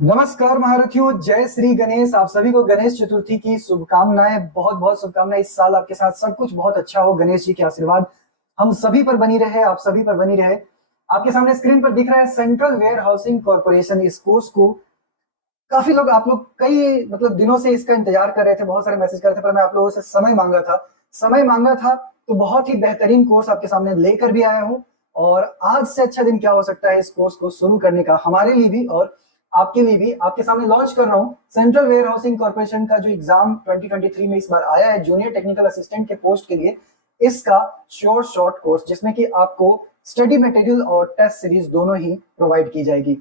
नमस्कार महारथियों, जय श्री गणेश। आप सभी को गणेश चतुर्थी की शुभकामनाएं। बहुत बहुत शुभकामनाएं। इस साल आपके साथ सब कुछ बहुत अच्छा हो। गणेश जी के आशीर्वाद हम सभी पर बनी रहे, आप सभी पर बनी रहे। आपके सामने स्क्रीन पर दिख रहा है सेंट्रल वेयर हाउसिंग कॉर्पोरेशन। इस कोर्स को काफी लोग, आप लोग कई दिनों से इसका इंतजार कर रहे थे, बहुत सारे मैसेज कर रहे थे, पर मैं आप लोगों से समय मांगा था। तो बहुत ही बेहतरीन कोर्स आपके सामने लेकर भी आया हूँ। और आज से अच्छा दिन क्या हो सकता है इस कोर्स को शुरू करने का, हमारे लिए भी और आपके लिए भी। आपके सामने लॉन्च कर रहा हूँ सेंट्रल वेयर हाउसिंग कॉर्पोरेशन का जो एग्जाम 2023 में इस बार आया है जूनियर टेक्निकल असिस्टेंट के पोस्ट के लिए। इसका शॉर्ट कोर्स जिसमें कि आपको स्टडी मटेरियल और टेस्ट सीरीज दोनों ही प्रोवाइड की जाएगी।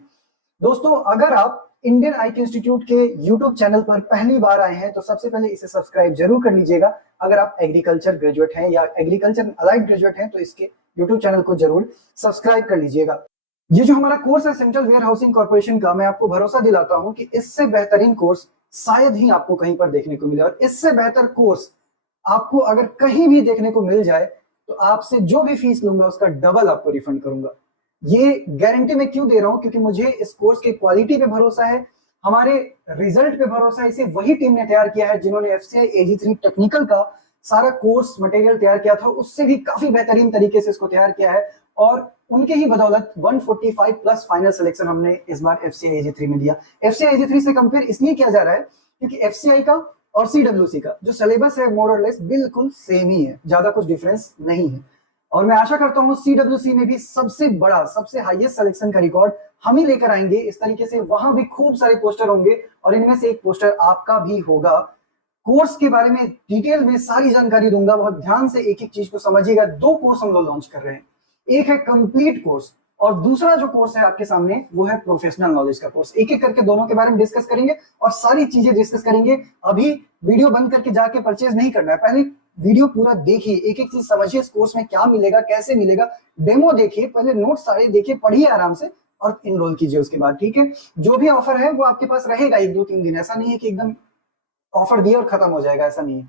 दोस्तों, अगर आप इंडियन आईटी इंस्टीट्यूट के यूट्यूब चैनल पर पहली बार आए हैं तो सबसे पहले इसे सब्सक्राइब जरूर कर लीजिएगा। अगर आप एग्रीकल्चर ग्रेजुएट हैं या एग्रीकल्चर अलाइड ग्रेजुएट हैं तो इसके यूट्यूब चैनल को जरूर सब्सक्राइब कर लीजिएगा। ये जो हमारा कोर्स है सेंट्रल वेयर हाउसिंग कॉर्पोरेशन का, मैं आपको भरोसा दिलाता हूं कि इससे बेहतरीन कोर्स शायद ही आपको कहीं पर देखने को मिले। और इससे बेहतर कोर्स आपको अगर कहीं भी देखने को मिल जाए तो आपसे जो भी फीस लूंगा उसका डबल आपको रिफंड करूंगा। ये गारंटी मैं क्यों दे रहा हूं? क्योंकि मुझे इस कोर्स की क्वालिटी पे भरोसा है, हमारे रिजल्ट पे भरोसा है। इसे वही टीम ने तैयार किया है जिन्होंने एफसीआई AG3 टेक्निकल का सारा कोर्स मटेरियल तैयार किया था, उससे भी काफी बेहतरीन तरीके से इसको तैयार किया है। और उनके ही बदौलत 145 प्लस फाइनल सिलेक्शन हमने इस बार एफसीआई AG3 में दिया। एफसीआई AG3 से कंपेयर इसलिए किया जा रहा है क्योंकि एफसीआई का और सीडब्ल्यूसी का जो सिलेबस है मोर और लेस बिल्कुल सेम ही है, ज्यादा कुछ डिफरेंस नहीं है। और मैं आशा करता हूं सीडब्ल्यूसी में भी सबसे बड़ा, सबसे हाईएस्ट सिलेक्शन का रिकॉर्ड हम ही लेकर आएंगे। इस तरीके से वहां भी खूब सारे पोस्टर होंगे और इनमें से एक पोस्टर आपका भी होगा। कोर्स के बारे में डिटेल में सारी जानकारी दूंगा, बहुत ध्यान से एक एक चीज को समझिएगा। दो कोर्स हम लोग लॉन्च कर रहे हैं, एक है कंप्लीट कोर्स और दूसरा जो कोर्स है आपके सामने वो है प्रोफेशनल नॉलेज का कोर्स। एक एक करके दोनों के बारे में डिस्कस करेंगे और सारी चीजें डिस्कस करेंगे। अभी वीडियो बंद करके जाके परचेज नहीं करना है, पहले वीडियो पूरा देखिए, एक एक चीज समझिए, इस कोर्स में क्या मिलेगा, कैसे मिलेगा, डेमो देखिए, पहले नोट सारे देखिए, पढ़िए आराम से और इनरोल कीजिए उसके बाद। ठीक है, जो भी ऑफर है वो आपके पास रहेगा 1 2 3 दिन। ऐसा नहीं है कि एकदम ऑफर दिए और खत्म हो जाएगा, ऐसा नहीं है।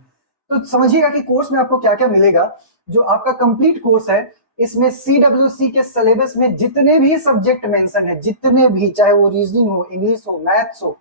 तो समझिएगा कि कोर्स में आपको क्या क्या मिलेगा। जो आपका कंप्लीट कोर्स है इसमें सीडब्ल्यूसी के सिलेबस में जितने भी सब्जेक्ट मेंशन है, जितने भी, चाहे वो रीजनिंग हो, इंग्लिश हो, मैथ्स हो,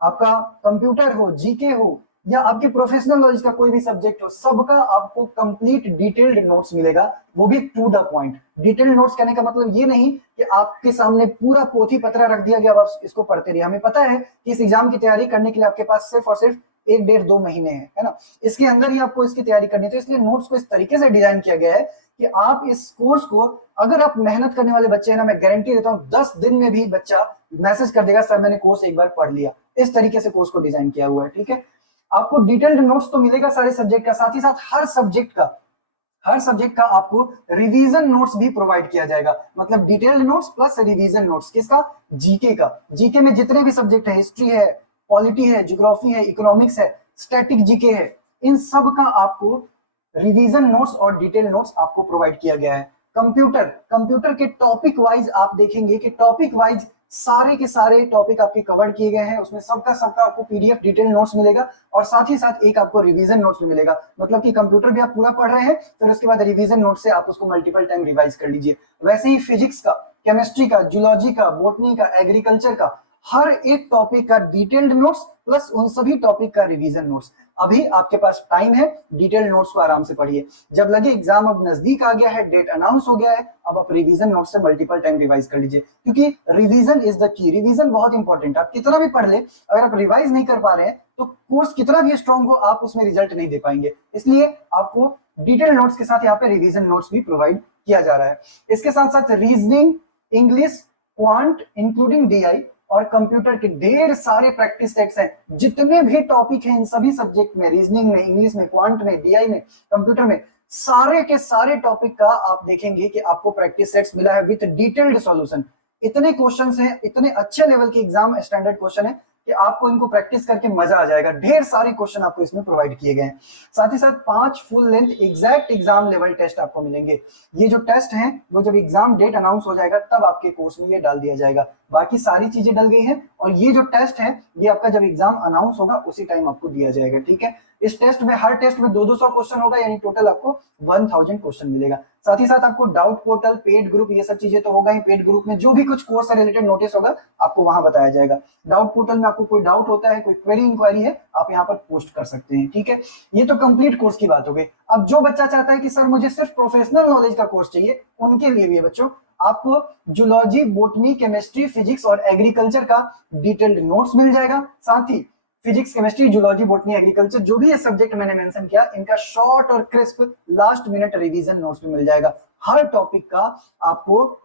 आपका कंप्यूटर हो, जीके हो या आपके प्रोफेशनल नॉलेज का कोई भी सब्जेक्ट हो, सबका आपको कंप्लीट डिटेल्ड नोट्स मिलेगा, वो भी to the point. Detailed notes कहने का मतलब ये नहीं कि आपके सामने पूरा पोथी पत्रा रख दिया गया, आप इसको पढ़ते रहिए। हमें पता है कि इस एग्जाम की तैयारी करने के लिए आपके पास सिर्फ और सिर्फ 1 1.5 2 महीने है ना, इसके अंदर ही आपको इसकी तैयारी करनी है। तो इसलिए नोट्स को इस तरीके से डिजाइन किया गया है कि आप इस कोर्स को, अगर आप मेहनत करने वाले बच्चे हैं ना, मैं गारंटी देता हूँ 10 दिन में भी बच्चा मैसेज कर देगा सर मैंने कोर्स एक बार पढ़ लिया। इस तरीके से कोर्स को डिजाइन किया हुआ है। ठीक है, आपको डिटेल्ड नोट्स तो मिलेगा सारे सब्जेक्ट का, साथ ही साथ हर सब्जेक्ट का आपको रिवीजन नोट्स भी प्रोवाइड किया जाएगा। मतलब detailed notes plus revision notes. किसका? जीके का। जीके में जितने भी सब्जेक्ट है, हिस्ट्री है, पॉलिटी है, ज्योग्राफी है, इकोनॉमिक्स है, स्टैटिक जीके है, इन सब का आपको रिवीजन नोट्स और डिटेल नोट्स आपको प्रोवाइड किया गया है। कंप्यूटर के टॉपिक वाइज आप देखेंगे कि टॉपिक वाइज सारे के सारे टॉपिक आपके कवर किए गए हैं, उसमें सबका सबका आपको पीडीएफ डिटेल नोट्स मिलेगा और साथ ही साथ एक आपको रिवीजन नोट्स भी मिलेगा। मतलब कि कंप्यूटर भी आप पूरा पढ़ रहे हैं, फिर उसके बाद रिवीजन नोट से आप उसको मल्टीपल टाइम रिवाइज कर लीजिए। वैसे ही फिजिक्स का, केमिस्ट्री का, जूलॉजी का, बोटनी का, एग्रीकल्चर का, हर एक टॉपिक का डिटेल्ड नोट्स प्लस उन सभी टॉपिक का रिवीजन नोट्स। अभी आपके पास टाइम है, डिटेल्ड नोट्स को आराम से पढ़िए। जब लगे एग्जाम अब नजदीक आ गया है, डेट अनाउंस हो गया है, अब आप रिवीजन नोट्स से मल्टीपल टाइम रिवाइज कर लीजिए, क्योंकि revision is the key. Revision बहुत इंपॉर्टेंट है। आप कितना भी पढ़ ले, अगर आप रिवाइज नहीं कर पा रहे हैं तो कोर्स कितना भी स्ट्रॉन्ग हो, आप उसमें रिजल्ट नहीं दे पाएंगे। इसलिए आपको डिटेल नोट्स के साथ यहाँ पे रिवीजन नोट्स भी प्रोवाइड किया जा रहा है। इसके साथ साथ reasoning, English, quant including DI और कंप्यूटर के ढेर सारे प्रैक्टिस सेट्स हैं। जितने भी टॉपिक हैं इन सभी सब्जेक्ट में, रीजनिंग में, इंग्लिश में, क्वांट में, डीआई में, कंप्यूटर में, सारे के सारे टॉपिक का आप देखेंगे कि आपको प्रैक्टिस सेट्स मिला है विद डिटेल्ड सॉल्यूशन। इतने क्वेश्चंस हैं, इतने अच्छे लेवल के एग्जाम स्टैंडर्ड क्वेश्चन है कि आपको इनको प्रैक्टिस करके मजा आ जाएगा। ढेर सारे क्वेश्चन आपको इसमें प्रोवाइड किए गए हैं। साथ ही साथ 5 full length exact exam level test आपको मिलेंगे। ये जो टेस्ट हैं वो जब एग्जाम डेट अनाउंस हो जाएगा तब आपके कोर्स में ये डाल दिया जाएगा। बाकी सारी चीजें डल गई हैं और ये जो टेस्ट है ये आपका जब एग्जाम अनाउंस होगा उसी टाइम आपको दिया जाएगा, ठीक है। इस टेस्ट में हर टेस्ट में 200 क्वेश्चन होगा, यानी टोटल आपको 1000 क्वेश्चन मिलेगा। साथ ही साथ आपको डाउट पोर्टल, पेड ग्रुप, ये सब चीजें तो होगा ही। पेड ग्रुप में जो भी कुछ कोर्स से रिलेटेड नोटिस होगा आपको वहां बताया जाएगा। डाउट पोर्टल में आपको कोई डाउट होता है, कोई क्वेरी इंक्वायरी है, आप यहाँ पर पोस्ट कर सकते हैं, ठीक है। ये तो कंप्लीट कोर्स की बात हो गई। अब जो बच्चा चाहता है कि सर मुझे सिर्फ प्रोफेशनल नॉलेज का कोर्स चाहिए, उनके लिए भी है बच्चों, आपको जूलॉजी, बोटनी, केमिस्ट्री, फिजिक्स और एग्रीकल्चर का डिटेल्ड नोट्स मिल जाएगा। साथ ही physics, chemistry, zoology, botany, agriculture जो भी ये सब्जेक्ट मैंने मेंशन किया, इनका शॉर्ट और crisp last minute revision notes भी मिल जाएगा। हर टॉपिक का आपको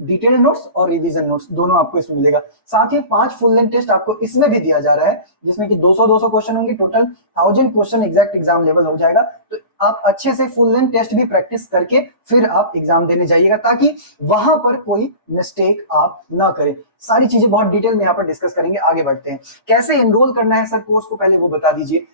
डिटेल्ड नोट्स और रिवीजन नोट्स दोनों आपको इसमें मिलेगा। साथ ही 5 फुल लेंथ टेस्ट आपको इसमें भी दिया जा रहा है, जिसमें कि 200 क्वेश्चन होंगे, total 1000 question exact exam level हो जाएगा। तो आप अच्छे से फुल लेंथ टेस्ट भी प्रैक्टिस करके फिर आप एग्जाम देने जाइएगा, ताकि वहां पर कोई मिस्टेक आप ना करें। सारी चीजें बहुत डिटेल में यहाँ पर डिस्कस करेंगे। आगे बढ़ते हैं, कैसे एनरोल करना है सर कोर्स को, पहले वो बता दीजिए।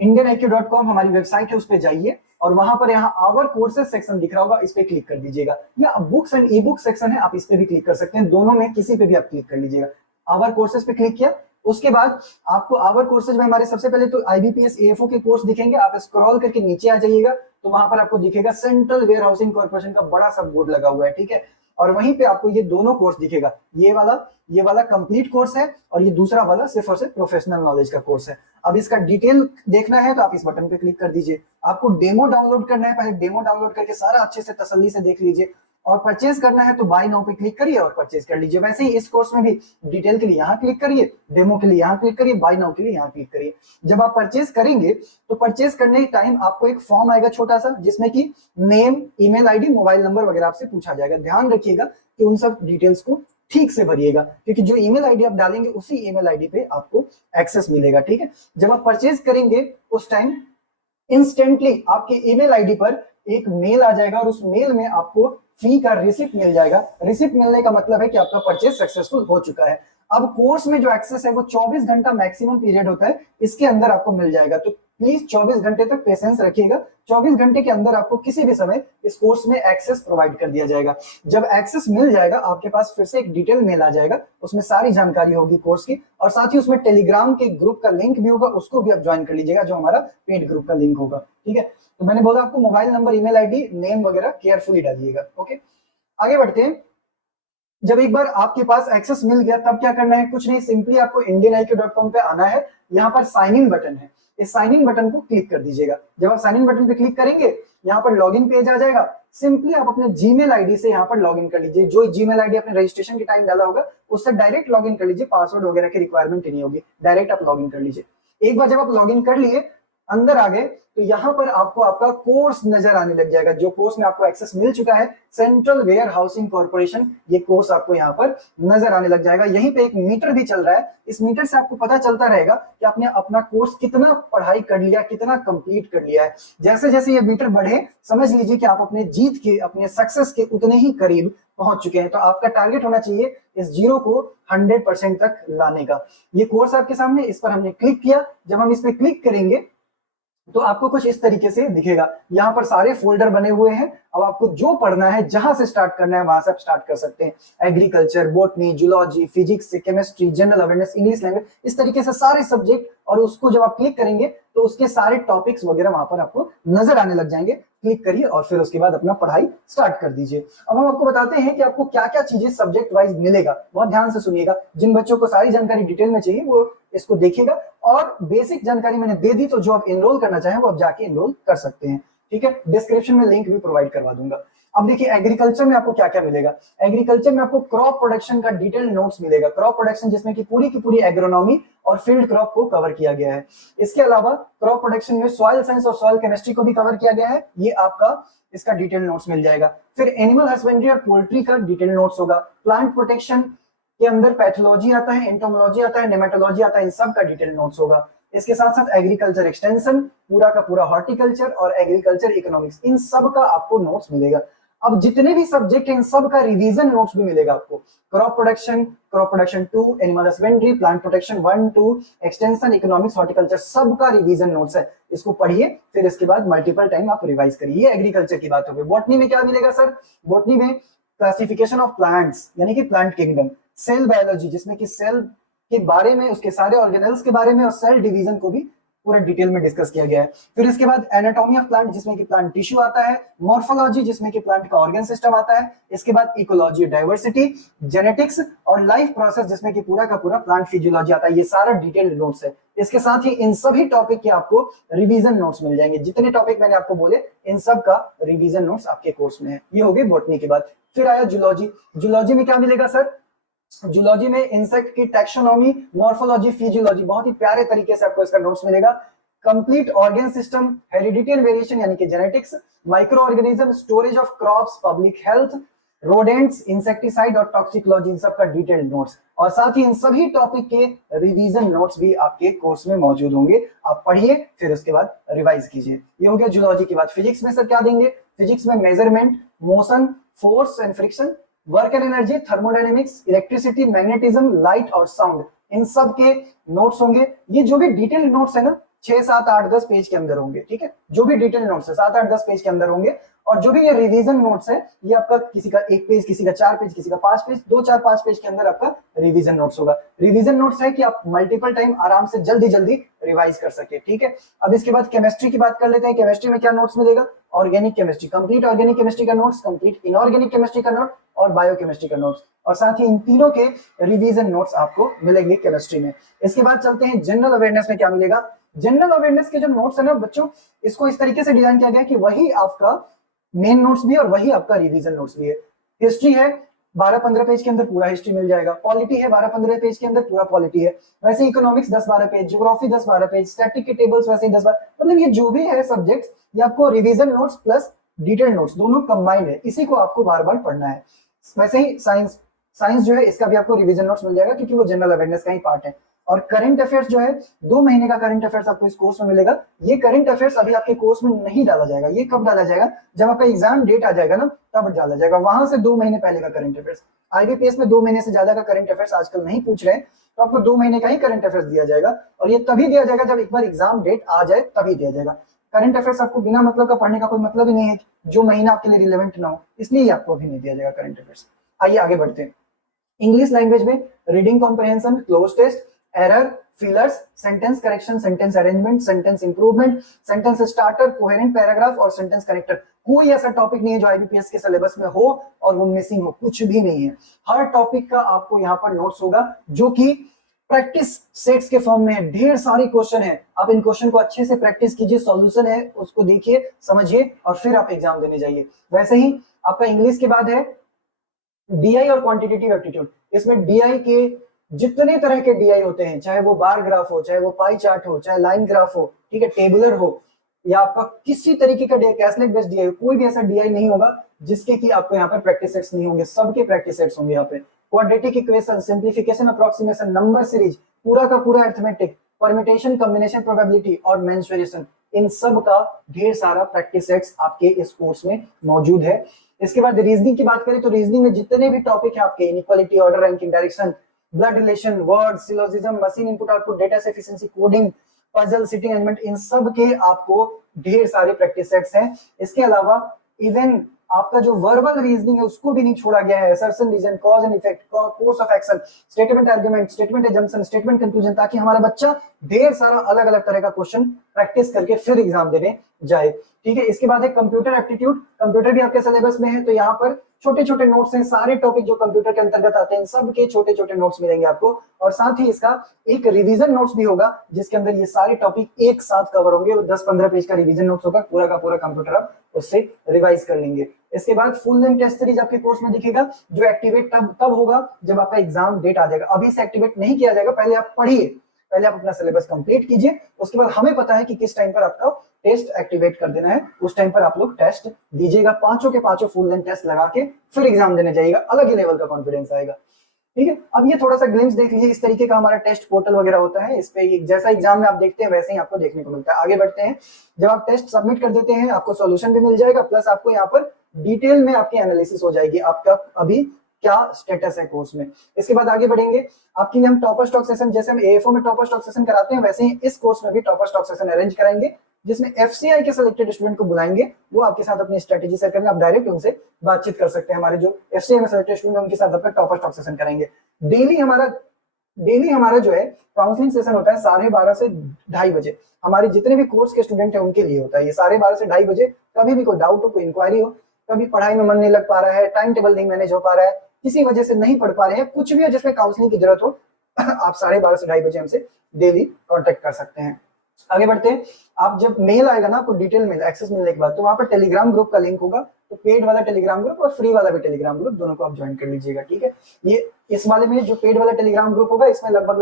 indianiq.com हमारी वेबसाइट है, उस पर जाइए और वहां पर यहाँ आवर कोर्सेज सेक्शन दिख रहा होगा, इस पे क्लिक कर दीजिएगा। या books and E book section है, आप इस पे भी क्लिक कर सकते हैं, दोनों में किसी पे भी आप क्लिक कर लीजिएगा। आवर कोर्सेज पे क्लिक किया, उसके बाद आपको आवर कोर्सेज में हमारे सबसे पहले तो IBPS AFO के कोर्स दिखेंगे। आप स्क्रॉल करके नीचे आ जाइएगा तो वहां पर आपको दिखेगा सेंट्रल वेयर हाउसिंग कॉर्पोरेशन का बड़ा सा बोर्ड लगा हुआ है, ठीक है। और वहीं पे आपको ये दोनों कोर्स दिखेगा, ये वाला कंप्लीट कोर्स है और ये दूसरा वाला सिर्फ और सिर्फ प्रोफेशनल नॉलेज का कोर्स है। अब इसका डिटेल देखना है तो आप इस बटन पे क्लिक कर दीजिए। आपको डेमो डाउनलोड करना है, पहले डेमो डाउनलोड करके सारा अच्छे से तसल्ली से देख लीजिए। और परचेज करना है तो बाय नाउ पे क्लिक करिए और परचेज कर लीजिए। वैसे ही इस कोर्स में भी डिटेल के लिए यहाँ क्लिक करिए, डेमो के लिए यहाँ क्लिक करिए, बाय नाउ के लिए यहाँ क्लिक करिए। जब आप परचेज करेंगे तो परचेज करने के टाइम आपको एक फॉर्म आएगा छोटा सा, जिसमें कि name, email ID, mobile number वगैरह आपसे पूछा जाएगा। ध्यान रखिएगा कि उन सब डिटेल्स को ठीक से भरिएगा, क्योंकि जो ईमेल आईडी आप डालेंगे उसी ईमेल आईडी पे आपको एक्सेस मिलेगा, ठीक है। जब आप परचेज करेंगे उस टाइम इंस्टेंटली आपके ईमेल आईडी पर एक मेल आ जाएगा और उस मेल में आपको फी का रिसिप्ट मिल जाएगा। रिसिप्ट मिलने का मतलब है कि आपका परचेज सक्सेसफुल हो चुका है। अब कोर्स में जो एक्सेस है वो 24 घंटा मैक्सिमम पीरियड होता है, इसके अंदर आपको मिल जाएगा। तो प्लीज 24 घंटे तक पेशेंस रखिएगा। 24 घंटे के अंदर आपको किसी भी समय इस कोर्स में एक्सेस प्रोवाइड कर दिया जाएगा। जब एक्सेस मिल जाएगा आपके पास फिर से एक डिटेल मेल आ जाएगा, उसमें सारी जानकारी होगी कोर्स की, और साथ ही उसमें टेलीग्राम के ग्रुप का लिंक भी होगा, उसको भी आप ज्वाइन कर लीजिएगा, जो हमारा पेड ग्रुप का लिंक होगा, ठीक है। तो मैंने बोला आपको mobile number, email ID, name वगैरह केयरफुली डालिएगा, ओके। आगे बढ़ते हैं। जब एक बार आपके पास एक्सेस मिल गया तब क्या करना है, कुछ नहीं, सिंपली आपको indianiq.com पे आना है। यहाँ पर साइन इन बटन है, इस साइन इन बटन को क्लिक कर दीजिएगा। जब आप साइन इन बटन पे क्लिक करेंगे यहाँ पर लॉगिन पेज आ जाएगा। सिंपली आप अपने जीमेल आईडी से यहाँ पर लॉगिन कर लीजिए। जो जीमेल आईडी आपने रजिस्ट्रेशन के टाइम डाला होगा उससे डायरेक्ट लॉगिन कर लीजिए, पासवर्ड वगैरह की रिक्वायरमेंट नहीं होगी, डायरेक्ट आप लॉगिन कर लीजिए। एक बार जब आप लॉगिन कर लिए, अंदर आ गए, तो यहाँ पर आपको आपका कोर्स नजर आने लग जाएगा। जो कोर्स में आपको एक्सेस मिल चुका है, सेंट्रल वेयर हाउसिंग कॉर्पोरेशन, ये कोर्स आपको यहाँ पर नजर आने लग जाएगा। यहीं पे एक मीटर भी चल रहा है, इस मीटर से आपको पता चलता रहेगा कि आपने अपना कोर्स कितना पढ़ाई कर लिया, कितना कंप्लीट कर लिया है। जैसे जैसे ये मीटर बढ़े, समझ लीजिए कि आप अपने जीत के, अपने सक्सेस के उतने ही करीब पहुंच चुके हैं। तो आपका टारगेट होना चाहिए इस जीरो को 100% तक लाने का। ये कोर्स आपके सामने, इस पर हमने क्लिक किया। जब हम इस पर क्लिक करेंगे तो आपको कुछ इस तरीके से दिखेगा। यहाँ पर सारे फोल्डर बने हुए हैं। अब आपको जो पढ़ना है, जहां से स्टार्ट करना है वहां से आप स्टार्ट कर सकते हैं। Agriculture, botany, zoology, physics, chemistry, general awareness, English language, इस तरीके से सारे सब्जेक्ट। और उसको जब आप क्लिक करेंगे तो उसके सारे टॉपिक्स वगैरह वहां पर आपको नजर आने लग जाएंगे। क्लिक करिए और फिर उसके बाद अपना पढ़ाई स्टार्ट कर दीजिए। अब हम आपको बताते हैं कि आपको क्या क्या चीजें सब्जेक्ट वाइज मिलेगा। बहुत ध्यान से सुनिएगा, जिन बच्चों को सारी जानकारी डिटेल में चाहिए वो इसको देखिएगा। और बेसिक जानकारी मैंने दे दी, तो जो आप एनरोल करना चाहें वो आप जाके एनरोल कर सकते हैं, ठीक है। डिस्क्रिप्शन में लिंक भी प्रोवाइड करवा दूंगा। अब देखिए एग्रीकल्चर में आपको क्या क्या मिलेगा। एग्रीकल्चर में आपको क्रॉप प्रोडक्शन का डिटेल नोट्स मिलेगा। क्रॉप प्रोडक्शन जिसमें कि पूरी की पूरी एग्रोनॉमी और फील्ड क्रॉप को कवर किया गया है। इसके अलावा क्रॉप प्रोडक्शन में सॉइल साइंस और सॉइल केमिस्ट्री को भी कवर किया गया है, ये आपका इसका डिटेल नोट्स मिल जाएगा। फिर एनिमल हस्बेंड्री और पोल्ट्री का डिटेल नोट्स होगा। प्लांट प्रोटेक्शन के अंदर पैथोलॉजी आता है, एंटोमोलॉजी आता है, नेमेटोलॉजी आता है, इन सब का डिटेल नोट्स होगा। इसके साथ साथ एग्रीकल्चर एक्सटेंशन, पूरा का पूरा हॉर्टिकल्चर और एग्रीकल्चर इकोनॉमिक्स, इन सब का आपको नोट्स मिलेगा। अब जितने भी सब्जेक्ट हैं इन सब का रिवीजन नोट्स भी मिलेगा आपको। Crop production 2, animal husbandry, plant protection 1, 2, extension, economics, horticulture, सबका रिवीजन नोट्स है। इसको पढ़िए, फिर इसके बाद मल्टीपल टाइम आप रिवाइज करिए। एग्रीकल्चर की बात हो गई। बॉटनी में क्या मिलेगा सर? बॉटनी में क्लासिफिकेशन ऑफ प्लांट्स यानी कि प्लांट किंगडम, सेल बायोलॉजी जिसमें कि सेल के बारे में, उसके सारे ऑर्गेनेल्स के बारे में और सेल डिवीजन को भी पूरा डिटेल में डिस्कस किया गया है। फिर इसके बाद एनाटॉमी ऑफ प्लांट जिसमें कि प्लांट टिश्यू आता है, मॉर्फोलॉजी जिसमें कि प्लांट का ऑर्गन सिस्टम आता है, इसके बाद इकोलॉजी डाइवर्सिटी, जेनेटिक्स और लाइफ प्रोसेस जिसमें कि पूरा का पूरा प्लांट फिजियोलॉजी आता है। ये सारा डिटेल्ड नोट्स है। इसके साथ ही इन सभी टॉपिक के आपको रिवीजन नोट्स मिल जाएंगे। जितने टॉपिक मैंने आपको बोले इन सब का रिवीजन नोट्स आपके कोर्स में है। ये हो गई बॉटनी की बात। फिर आया जूलॉजी। जूलॉजी में क्या मिलेगा सर? जूलॉजी में इंसेक्ट की टैक्सोनॉमी, मॉर्फोलॉजी, फिजियोलॉजी, बहुत ही प्यारे तरीके से आपको इसका नोट्स मिलेगा। Complete organ system, heredity and variation यानी कि genetics, micro organism, storage of crops, public health, rodents, insecticide और टॉक्सिकोलॉजी, इन सब का डिटेल्ड नोट्स और साथ ही इन सभी टॉपिक के रिवीजन नोट्स भी आपके कोर्स में मौजूद होंगे। आप पढ़िए फिर उसके बाद रिवाइज कीजिए। ये हो गया जूलॉजी की बात। फिजिक्स में सर क्या देंगे? फिजिक्स में measurement, motion, force and friction, work and energy, thermodynamics, electricity, magnetism, light और साउंड, इन सब के नोट्स होंगे। ये जो भी डिटेल्ड नोट्स है ना 6, 7, 8, 10 पेज के अंदर होंगे। ठीक है, जो भी डिटेल नोट्स है 7, 8, 10 पेज के अंदर होंगे। और जो भी ये रिवीजन नोट्स है ये आपका किसी का 1 पेज, किसी का 4 पेज, किसी का 5 पेज, 2, 4, 5 पेज के अंदर आपका रिवीजन नोट्स होगा। रिवीजन नोट्स है कि आप मल्टीपल टाइम आराम से जल्दी जल्दी रिवाइज कर सके। ठीक है, अब इसके बाद केमिस्ट्री की बात कर लेते हैं। केमिस्ट्री में क्या नोट्स मिलेगा? Organic chemistry, complete organic chemistry का नोट्स, कंप्लीट इनऑर्गेनिक केमिस्ट्री का नोट और बायोकेमिस्ट्री का नोट्स, और साथ ही इन तीनों के रिवीजन नोट्स आपको मिलेंगे केमिस्ट्री में। इसके बाद चलते हैं जनरल अवेयरनेस में क्या मिलेगा। जनरल अवेयरनेस के जो नोट्स है ना बच्चों, इसको इस तरीके से डिजाइन किया गया है कि वही आपका मेन नोट्स भी है और वही आपका रिवीजन नोट्स भी है। हिस्ट्री है 12-15 पेज के अंदर पूरा हिस्ट्री मिल जाएगा। पॉलिटी है 12-15 पेज के अंदर पूरा पॉलिटी है। वैसे economics 10-12 page, geography 10-12 page, static के टेबल्स वैसे ही 10-12, मतलब ये जो भी है सब्जेक्ट्स ये आपको revision notes plus detail notes दोनों कंबाइंड है। इसी को आपको बार बार पढ़ना है। वैसे ही साइंस जो है इसका भी आपको रिवीजन नोट्स मिल जाएगा क्योंकि वो जनरल अवेयरनेस का ही पार्ट है। और करंट अफेयर्स जो है 2 महीने का करंट अफेयर्स आपको इस कोर्स में मिलेगा। ये करंट अफेयर्स अभी आपके कोर्स में नहीं डाला जाएगा। ये कब डाला जाएगा? जब आपका एग्जाम डेट आ जाएगा ना तब डाला जाएगा। वहां से 2 महीने पहले का करंट अफेयर्स। आईबीपीएस में 2 महीने से ज्यादा का करंट अफेयर्स आजकल नहीं पूछ रहे, तो आपको 2 महीने का ही करंट अफेयर्स दिया जाएगा। और ये तभी दिया जाएगा जब एक बार एग्जाम डेट आ जाए तभी दिया जाएगा। करंट अफेयर्स आपको बिना मतलब का पढ़ने का कोई मतलब ही नहीं है जो महीना आपके लिए रिलेवेंट ना हो, इसलिए आपको अभी नहीं दिया जाएगा करंट अफेयर्स। आइए आगे बढ़ते हैं। इंग्लिश लैंग्वेज में reading comprehension, cloze test, error, fillers, sentence correction, sentence arrangement, sentence improvement, sentence starter, coherent paragraph और सेंटेंस करेक्टर। कोई ऐसा टॉपिक नहीं है जो आईबीपीएस के सिलेबस में हो और वो मिसिंग हो, कुछ भी नहीं है। हर टॉपिक का आपको यहाँ पर नोट्स होगा जो कि प्रैक्टिस सेट्स के फॉर्म में है। ढेर सारे क्वेश्चन है, आप इन क्वेश्चन को अच्छे से प्रैक्टिस कीजिए, सॉल्यूशन है उसको देखिए, समझिए और फिर आप एग्जाम देने जाइए। वैसे ही आपका इंग्लिश के बाद है डीआई और क्वांटिटेटिव एप्टीट्यूड। इसमें डीआई के जितने तरह के डीआई होते हैं, चाहे वो बार ग्राफ हो, चाहे वो पाई चार्ट हो, चाहे लाइन ग्राफ हो, ठीक है, टेबुलर हो या आपका किसी तरीके का कैसलेट बेस्ड डीआई, कोई भी ऐसा डीआई नहीं होगा जिसके कि आपको यहाँ पर प्रैक्टिस सेट्स नहीं होंगे। सबके प्रैक्टिस सेट्स होंगे यहाँ पे। Quadratic equation, simplification, approximation, number series, पूरा का पूरा अरिथमेटिक, परम्यूटेशन, कॉम्बिनेशन, प्रोबेबिलिटी और मेंसुरेशन, इन सब का ढेर सारा प्रैक्टिस सेट्स आपके इस कोर्स में मौजूद है। इसके बाद रीजनिंग की बात करें तो रीजनिंग में जितने भी टॉपिक है आपके, inequality, order, ranking, direction, blood relation, word, syllogism, machine input output, data efficiency, coding, puzzle, sitting arrangement, इन सब के आपको ढेर सारे प्रैक्टिस सेट्स हैं। इसके अलावा इवन आपका जो वर्बल रीजनिंग है उसको भी नहीं छोड़ा गया है। Assertion, reason, cause and effect, course of action, statement argument, statement assumption, statement conclusion, ताकि हमारा बच्चा ढेर सारा अलग अलग तरह का क्वेश्चन प्रैक्टिस करके फिर एग्जाम देने जाए। ठीक है, इसके बाद है कंप्यूटर एप्टीट्यूड। कंप्यूटर भी आपके सिलेबस में है, तो यहाँ पर छोटे छोटे नोट्स हैं। सारे टॉपिक जो कंप्यूटर के अंतर्गत आते हैं सब के छोटे छोटे नोट्स मिलेंगे आपको। और साथ ही इसका एक रिवीजन नोट्स भी होगा जिसके अंदर ये सारे टॉपिक एक साथ कवर होंगे। वो 10-15 पेज का रिवीजन नोट्स होगा, पूरा का पूरा कंप्यूटर आप उससे रिवाइज कर लेंगे। इसके बाद फुल लेंथ टेस्ट सीरीज आपके कोर्स में दिखेगा, जो एक्टिवेट तब होगा जब आपका एग्जाम डेट आ जाएगा। अभी से एक्टिवेट नहीं किया जाएगा, पहले आप पढ़िए, पहले आप अपना सिलेबस कंप्लीट कीजिए, उसके बाद हमें पता है कि किस टाइम पर आपका टेस्ट एक्टिवेट कर देना है, उस टाइम पर आप लोग टेस्ट दीजिएगा। पांचों के पांचों फुल लेंथ टेस्ट लगा के फिर एग्जाम देने जाइएगा, अलग ही लेवल का कॉन्फिडेंस आएगा। ठीक है, अब ये थोड़ा सा ग्लिम्स देख लीजिए, इस तरीके का हमारा टेस्ट पोर्टल वगैरह होता है। इस पे जैसा एग्जाम में आप देखते हैं वैसे ही आपको देखने को मिलता है। आगे बढ़ते हैं। जब आप टेस्ट सबमिट कर देते हैं आपको सॉल्यूशन भी मिल जाएगा, प्लस आपको यहाँ पर डिटेल में आपकी एनालिसिस हो जाएगी, आपका अभी क्या स्टेटस है कोर्स में। इसके बाद आगे बढ़ेंगे। आपके लिए हम टॉपर स्टॉक सेशन, जैसे हम एएफओ में टॉपर स्टॉक सेशन कराते हैं वैसे ही इस कोर्स में भी टॉपर स्टॉक सेशन अरेंज कराएंगे, जिसमें एफसीआई के सिलेक्टेड स्टूडेंट को बुलाएंगे, वो आपके साथ अपनी स्ट्रेटेजी शेयर करेंगे। आप डायरेक्ट उनसे बातचीत कर सकते हैं। हमारे जो एफसीआई में सिलेक्टेड स्टूडेंट उनके साथ आपका टॉपर स्टॉक सेशन करेंगे। डेली हमारा डेली हमारा जो है काउंसलिंग सेशन होता है 12:30 से 2:30 बजे। हमारे जितने भी कोर्स के स्टूडेंट हैं उनके लिए होता है ये 12:30 से 2:30 बजे। कभी भी कोई डाउट हो, कोई इंक्वायरी हो, कभी पढ़ाई में मन नहीं लग पा रहा है, टाइम टेबल नहीं मैनेज हो पा रहा है, किसी वजह से नहीं पढ़ पा रहे हैं, कुछ भी हो जिसमें काउंसलिंग की जरूरत हो, आप 12:30 से 2:30 बजे हमसे डेली कॉन्टेक्ट कर सकते हैं। आगे बढ़ते हैं। आप जब मेल आएगा ना आपको डिटेल मेल एक्सेस मिलने के बाद, तो वहां पर टेलीग्राम ग्रुप का लिंक होगा। तो पेड वाला टेलीग्राम ग्रुप और फ्री वाला भी टेलीग्राम ग्रुप दोनों को आप ज्वाइन कर लीजिएगा, ठीक है। ये इस वाले में जो पेड वाला टेलीग्राम ग्रुप होगा इसमें लगभग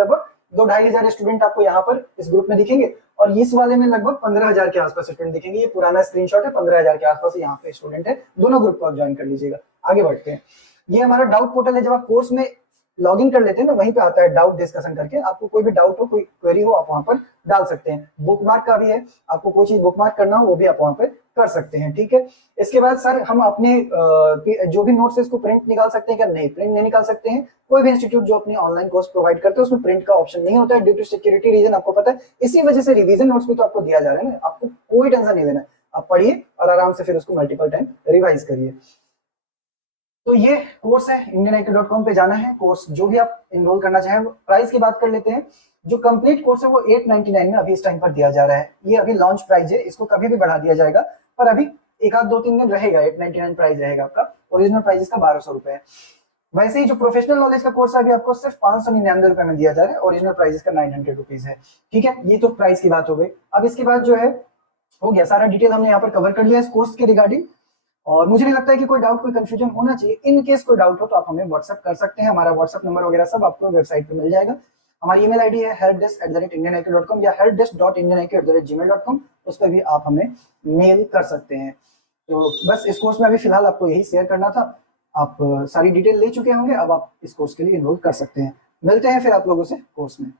2-2.5 हजार स्टूडेंट आपको यहाँ पर इस ग्रुप में दिखेंगे, और इस वाले में लगभग 15,000 के आसपास स्टूडेंट दिखेंगे। ये पुराना स्क्रीनशॉट है, 15,000 के आसपास यहाँ पे स्टूडेंट है। दोनों ग्रुप को आप ज्वाइन कर लीजिएगा। आगे बढ़ते हैं। ये हमारा डाउट पोर्टल है। जब आप कोर्स में लॉग इन कर लेते हैं ना, वहीं पे आता है डाउट डिस्कशन करके। आपको कोई भी डाउट हो, कोई क्वेरी हो, आप वहां पर डाल सकते हैं। बुकमार्क का भी है, आपको कोई चीज बुकमार्क करना हो वो भी आप वहां पे कर सकते हैं, ठीक है। इसके बाद सर हम अपने जो भी नोट्स है इसको प्रिंट निकाल सकते हैं क्या? नहीं, प्रिंट नहीं निकाल सकते हैं। कोई भी इंस्टीट्यूट जो अपनी ऑनलाइन कोर्स प्रोवाइड करते हैं उसमें प्रिंट का ऑप्शन नहीं होता है, ड्यू टू सिक्योरिटी रीजन, आपको पता है। इसी वजह से रिवीजन नोट्स भी तो आपको दिया जा रहा है ना, आपको कोई टेंशन नहीं लेना है। आप पढ़िए और आराम से फिर उसको मल्टीपल टाइम रिवाइज करिए। तो ये कोर्स है, indianiq.com पे जाना है। कोर्स जो भी आप इनरोल करना चाहें। प्राइस की बात कर लेते हैं। जो कंप्लीट कोर्स है वो 899 में अभी इस टाइम पर दिया जा रहा है। ये अभी लॉन्च प्राइस है, इसको कभी भी बढ़ा दिया जाएगा, पर अभी एक आध 2-3 दिन रहेगा। 899 प्राइस रहेगा आपका। ओरिजिनल प्राइस इसका 1200 रुपए है। वैसे ही जो प्रोफेशनल नॉलेज का कोर्स है अभी आपको सिर्फ 599 रुपए में दिया जा रहा है। ओरिजिनल प्राइस इसका 900 रुपीज है, ठीक है। ये तो प्राइस की बात हो गई। अब इसके बाद जो है हो गया, सारा डिटेल हमने यहाँ पर कवर कर लिया इस कोर्स के रिगार्डिंग। और मुझे नहीं लगता है कि कोई डाउट, कोई कंफ्यूजन होना चाहिए। इन केस कोई डाउट हो तो आप हमें व्हाट्सअप कर सकते हैं। हमारा व्हाट्सअप नंबर वगैरह सब आपको वेबसाइट पे मिल जाएगा। हमारी ईमेल आईडी है helpdesk@indianiq.com या helpdesk.indianiq@gmail.com। उस पर भी आप हमें मेल कर सकते हैं। तो बस इस कोर्स में अभी फिलहाल आपको यही शेयर करना था। आप सारी डिटेल ले चुके होंगे, अब आप इस कोर्स के लिए इनरोल कर सकते हैं। मिलते हैं फिर आप लोगों से कोर्स में।